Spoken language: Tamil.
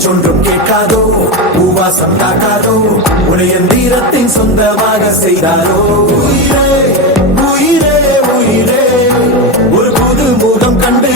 பேச்சொன்றும் கேட்காதோ, பூவாசம் காக்காதோ, உடைய தீரத்தின் சொந்தமாக செய்தாரோ.